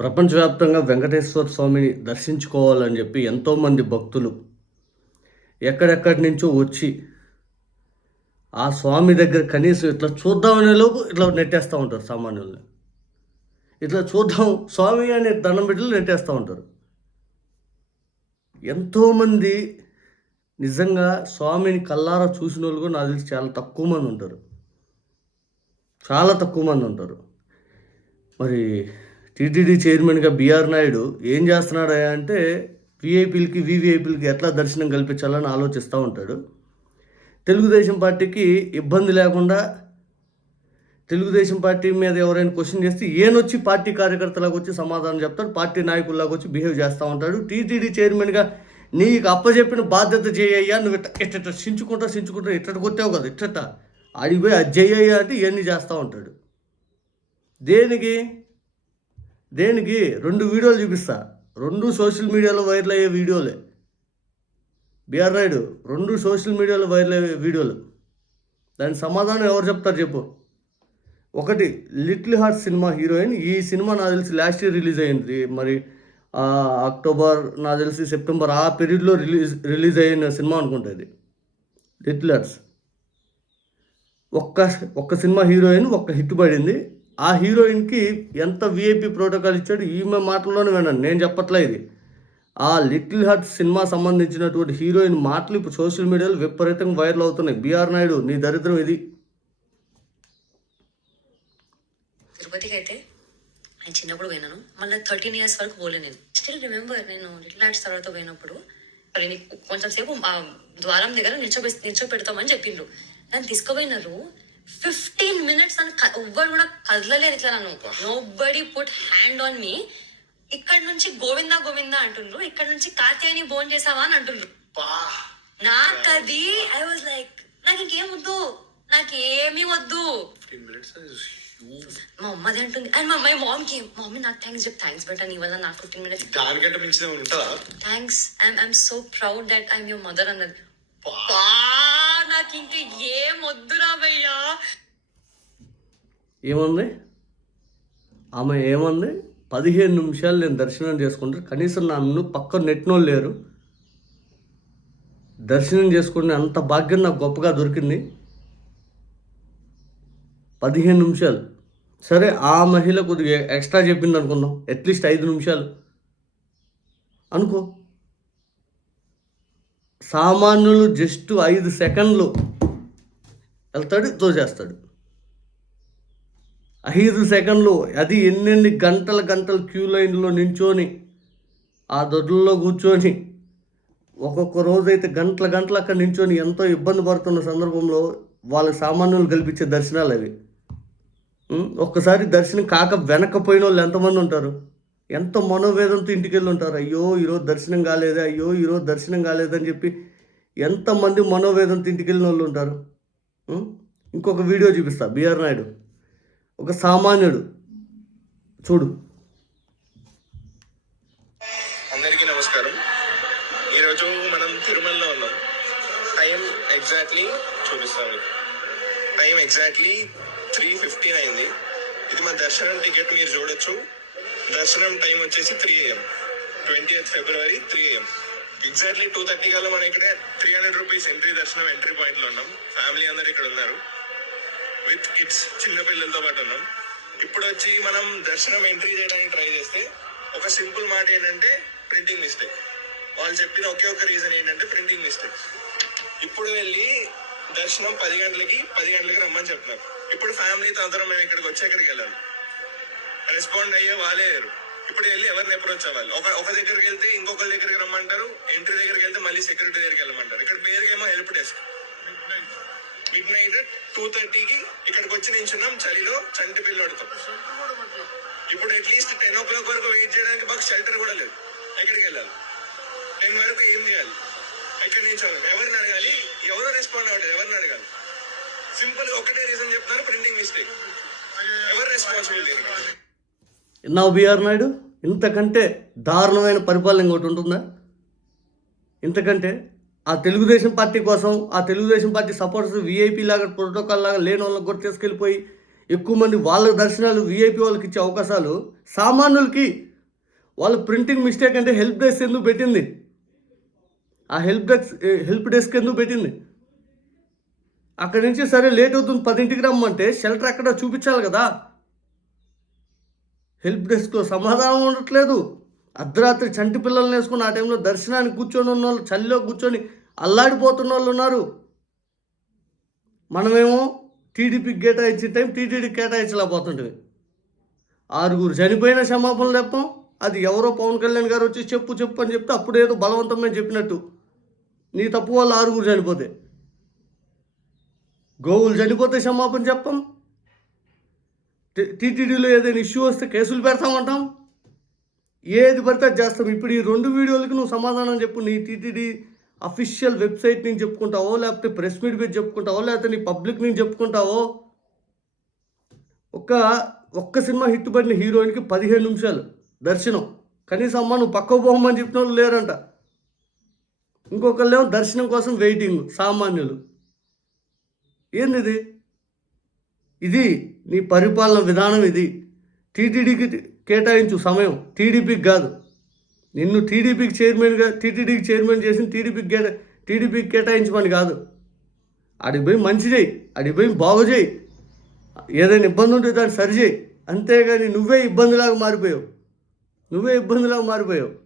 ప్రపంచవ్యాప్తంగా వెంకటేశ్వర స్వామిని దర్శించుకోవాలని చెప్పి ఎంతోమంది భక్తులు ఎక్కడెక్కడి నుంచో వచ్చి ఆ స్వామి దగ్గర కనీసం ఇట్లా చూద్దామనే లోపు ఇట్లా నెట్టేస్తూ ఉంటారు సామాన్యుల్ని. ఇట్లా చూద్దాం స్వామి అనే దండం బిడ్డలు నెట్టేస్తూ ఉంటారు. ఎంతోమంది నిజంగా స్వామిని కల్లారా చూసిన వాళ్ళు కూడా నాకు తెలిసి చాలా తక్కువ మంది ఉంటారు. చాలా తక్కువ మంది ఉంటారు. మరి టీటీడీ చైర్మన్గా బీఆర్ నాయుడు ఏం చేస్తున్నాడు అంటే విఐపీలకి వివిఐపీలకి ఎట్లా దర్శనం కల్పించాలని ఆలోచిస్తూ ఉంటాడు. తెలుగుదేశం పార్టీకి ఇబ్బంది లేకుండా తెలుగుదేశం పార్టీ మీద ఎవరైనా క్వశ్చన్ చేస్తే ఏనొచ్చి పార్టీ కార్యకర్తలకు వచ్చి సమాధానం చెప్తాడు పార్టీ నాయకుల్లాగా వచ్చి బిహేవ్ చేస్తూ ఉంటాడు. టీటీడీ చైర్మన్గా నీకు అప్పచెప్పిన బాధ్యత చేయయ్యా నువ్వు ఇట్ట ఇట్ట సించుకుంటా సించుకుంటా ఇట్ట కొట్టావు కదా ఇట్టట ఆడిపోయి అది చేయయ్యా అంటే ఇవన్నీ చేస్తూ ఉంటాడు. దేనికి? దేనికి? రెండు వీడియోలు చూపిస్తా. రెండు సోషల్ మీడియాలో వైరల్ అయ్యే వీడియోలే. బిఆర్ రాయుడు రెండు సోషల్ మీడియాలో వైరల్ అయ్యే వీడియోలు. దాని సమాధానం ఎవరు చెప్తారు చెప్పు. ఒకటి లిటిల్ హార్ట్ సినిమా హీరోయిన్. ఈ సినిమా నాకు తెలిసి లాస్ట్ ఇయర్ రిలీజ్ అయింది. మరి ఆ, అక్టోబర్ నాకు తెలిసి సెప్టెంబర్ ఆ పీరియడ్లో రిలీజ్ రిలీజ్ అయిన సినిమా అనుకుంటా ఇది. Little hearts. ఒక్క ఒక్క సినిమా హీరోయిన్ ఒక్క హిట్ పడింది. ఆ హీరోయిన్కి ఎంత విఐపి ప్రోటోకాల్ ఇచ్చాడు ఈమె మాటల్లోనే విన్నాను. నేను చెప్పట్లే ఇది. ఆ లిటిల్ హార్ట్ సినిమా సంబంధించినటువంటి హీరోయిన్ మాటలు ఇప్పుడు సోషల్ మీడియాలో విపరీతంగా వైరల్ అవుతున్నాయి. బీఆర్ నాయుడు నీ దరిద్రం ఇది. తిరుపతికి అయితే నేను చిన్నప్పుడు పోయినాను. మళ్ళీ థర్టీన్ ఇయర్స్ వరకు పోలే నేను. స్టిల్ రిమెంబర్ నేను లిటిల్ ఆర్ట్స్ తర్వాత పోయినప్పుడు నీకు కొంచెం సేపు ద్వారం దగ్గర నిల్చోబె నిల్చోపెడతామని చెప్పిండ్రు. నన్ను తీసుకుపోయినారు. ఫిఫ్టీన్ మినిట్స్ అని ఎవ్వరు కూడా కదలలేదు ఇట్లా నన్ను. Nobody put hand on me ఇక్కడ నుంచి గోవిందా గోవిందా అంటుండ్రు. ఇక్కడ నుంచి కార్తీయని బోన్ చేసావా అని అంటుండ్రు. నాకు అది ఐ వాజ్ లైక్ నాకు ఇంకేం వద్దు. వద్దు. ఫిఫ్టీన్ మినిట్స్ హ్యూజ్ మా అమ్మది అంటుంది. అండ్ మా మై మామ్కి మమ్మీ నాకు థ్యాంక్స్ చెప్ థ్యాంక్స్ బట్ నీ వల్ల నాకు ఫిఫ్టీన్ మినిట్స్ దానికంటే మించిన ఉంటుందా? Thanks I'm I'm so proud that I'm your mother అన్నది. నాకు ఇంక ఏం వద్దురా భయ్యా ఆమె ఏమంది? పదిహేను నిమిషాలు నేను దర్శనం చేసుకుంటే కనీసం నన్ను పక్కన నెట్టినోళ్ళు లేరు. దర్శనం చేసుకునే అంత భాగ్యం నాకు గొప్పగా దొరికింది. పదిహేను నిమిషాలు. సరే ఆ మహిళ కొద్దిగా ఎక్స్ట్రా చెప్పింది అనుకుందాం అట్లీస్ట్ ఐదు నిమిషాలు. అనుకో. సామాన్యులు జస్ట్ ఐదు సెకండ్లు వెళ్తాడు తోచేస్తాడు ఐదు సెకండ్లు అది ఎన్నెన్ని గంటల గంటల క్యూ లైన్లో నించోని ఆ దొడ్లలో కూర్చొని ఒక్కొక్క రోజైతే గంటల గంటలు అక్కడ నించొని ఎంతో ఇబ్బంది పడుతున్న సందర్భంలో వాళ్ళ సామాన్యులు కల్పించే దర్శనాలు అవి. ఒక్కసారి దర్శనం కాక వెనకపోయిన వాళ్ళు ఎంతమంది ఉంటారు? ఎంత మనోవేదంతో ఇంటికి వెళ్ళి ఉంటారు అయ్యో ఈరోజు దర్శనం కాలేదే అయ్యో ఈరోజు దర్శనం కాలేదని చెప్పి ఎంతమంది మనోవేదంతో ఇంటికి వెళ్ళిన వాళ్ళు ఉంటారు ఇంకొక వీడియో చూపిస్తా బిఆర్ నాయుడు. ఒక సామాన్యుడు. చూడు. అందరికీ నమస్కారం. ఈరోజు మనం తిరుమలలో ఉన్నాం. టైం ఎగ్జాక్ట్లీ చూపిస్తాను. టైం ఎగ్జాక్ట్లీ త్రీ ఫిఫ్టీన్ అయింది ఇది మా దర్శనం టికెట్ మీరు చూడొచ్చు. దర్శనం టైం వచ్చేసి three AM twenty February three AM exactly two thirty కల్లా మనం ఇక్కడ త్రీ హండ్రెడ్ రూపీస్ ఎంట్రీ దర్శనం ఎంట్రీ పాయింట్లో ఉన్నాం. ఫ్యామిలీ అందరు ఇక్కడ ఉన్నారు. విత్ కిడ్స్ చిన్నపిల్లలతో పాటు ఉన్నాం. ఇప్పుడు వచ్చి మనం దర్శనం ఎంట్రీ చేయడానికి ట్రై చేస్తే ఒక సింపుల్ మాట ఏంటంటే ప్రింటింగ్ మిస్టేక్ వాళ్ళు చెప్పిన ఒకే ఒక రీజన్ ఏంటంటే ప్రింటింగ్ మిస్టేక్ ఇప్పుడు వెళ్ళి దర్శనం పది గంటలకి పది గంటలకి రమ్మని చెప్తున్నారు. ఇప్పుడు ఫ్యామిలీతో అందరం మేము ఇక్కడికి వచ్చి ఎక్కడికి వెళ్ళాలి? రెస్పాండ్ అయ్యే వాళ్ళే లేరు. ఇప్పుడు వెళ్ళి ఎవరిని అప్రోచ్ అవ్వాలి? ఒక ఒక దగ్గరికి వెళ్తే ఇంకొకరి దగ్గరికి రమ్మంటారు ఎంట్రీ దగ్గరికి వెళ్తే మళ్ళీ సెక్యూరిటీ దగ్గరికి వెళ్ళమంటారు. ఇక్కడ పేరుకేమో help desk midnight two థర్టీకి ఇక్కడికి వచ్చి నించున్నాం చలిలో చంటి పిల్లడితో. ఇప్పుడు అట్లీస్ట్ టెన్ ఓ క్లాక్ వరకు వెయిట్ చేయడానికి మాకు షెల్టర్ కూడా లేదు. ఎక్కడికి వెళ్ళాలి? టెన్ వరకు ఏం చేయాలి? ఎక్కడి నుంచి ఎవరిని అడగాలి? ఎవరో రెస్పాండ్ అవ్వలేదు ఎవరిని అడగాలి? సింపుల్ ఒకటే రీజన్ చెప్తున్నారు ప్రింటింగ్ మిస్టేక్ ఎవరు రెస్పాన్సిబుల్ దీనికి బీఆర్ నాయుడు? ఇంతకంటే దారుణమైన పరిపాలన ఇంకోటి ఉంటుందా? ఇంతకంటే ఆ తెలుగుదేశం పార్టీ కోసం ఆ తెలుగుదేశం పార్టీ సపోర్టర్స్ వీఐపీ లాగా ప్రోటోకాల్ లాగా లేని వాళ్ళకి కూడా తీసుకెళ్ళిపోయి ఎక్కువ మంది వాళ్ళ దర్శనాలు వీఐపీ వాళ్ళకి ఇచ్చే అవకాశాలు సామాన్యులకి వాళ్ళ ప్రింటింగ్ మిస్టేక్ అంటే హెల్ప్ డెస్క్ ఎందుకు పెట్టింది? ఆ హెల్ప్ డెస్క్ హెల్ప్ డెస్క్ ఎందుకు పెట్టింది? అక్కడి నుంచి సరే లేట్ అవుతుంది పదింటికి రమ్మంటే షెల్టర్ ఎక్కడ చూపించాలి కదా. హెల్ప్ డెస్క్లో సమాధానం ఉండట్లేదు. అర్ధరాత్రి చంటి పిల్లల్ని వేసుకుని ఆ టైంలో దర్శనానికి కూర్చొని ఉన్న వాళ్ళు చలిలో కూర్చొని అల్లాడిపోతున్న వాళ్ళు ఉన్నారు. మనమేమో టీడీపీకి కేటాయించిన టైం టీటీడీకి కేటాయించలేకపోతుంటుంది ఆరుగురు చనిపోయిన క్షమాపణలు చెప్పం అది ఎవరో పవన్ కళ్యాణ్ గారు వచ్చి చెప్పు చెప్పు అని చెప్తే అప్పుడు ఏదో బలవంతమే చెప్పినట్టు. నీ తప్పు వాళ్ళు ఆరుగురు చనిపోతే. గోవులు చనిపోతే క్షమాపణ చెప్పం టీటీడీలో ఏదైనా ఇష్యూ వస్తే కేసులు పెడతామంటాం? ఏది పడితే చేస్తాం. ఇప్పుడు ఈ రెండు వీడియోలకి నువ్వు సమాధానం చెప్పు. నీ టీటీడీ అఫీషియల్ వెబ్సైట్ నుంచి చెప్పుకుంటావో లేకపోతే ప్రెస్ మీట్ మీద చెప్పుకుంటావో లేకపోతే నీ పబ్లిక్ నుంచి చెప్పుకుంటావో? ఒక్క ఒక్క సినిమా హిట్ పడిన హీరోయిన్కి పదిహేను నిమిషాలు దర్శనం. కనీసం అమ్మ నువ్వు పక్క పోమని చెప్పిన వాళ్ళు లేరంట. ఇంకొకళ్ళేమో దర్శనం కోసం వెయిటింగ్ సామాన్యులు. ఏంది ఇది నీ పరిపాలన విధానం ఇది. టీటీడీకి కేటాయించు సమయం. టీడీపీకి కాదు. నిన్ను టీడీపీకి చైర్మన్గా టీటీడీకి చైర్మన్ చేసి టీడీపీకి కేటా టీడీపీకి కేటాయించమని కాదు. అడిగి పోయి మంచి చేయి. అడిగి పోయి బాగు చేయి. ఏదైనా ఇబ్బంది ఉంటే దాన్ని సరిచేయి అంతేగాని నువ్వే ఇబ్బందిలాగా మారిపోయావు. నువ్వే ఇబ్బందిలాగా మారిపోయావు.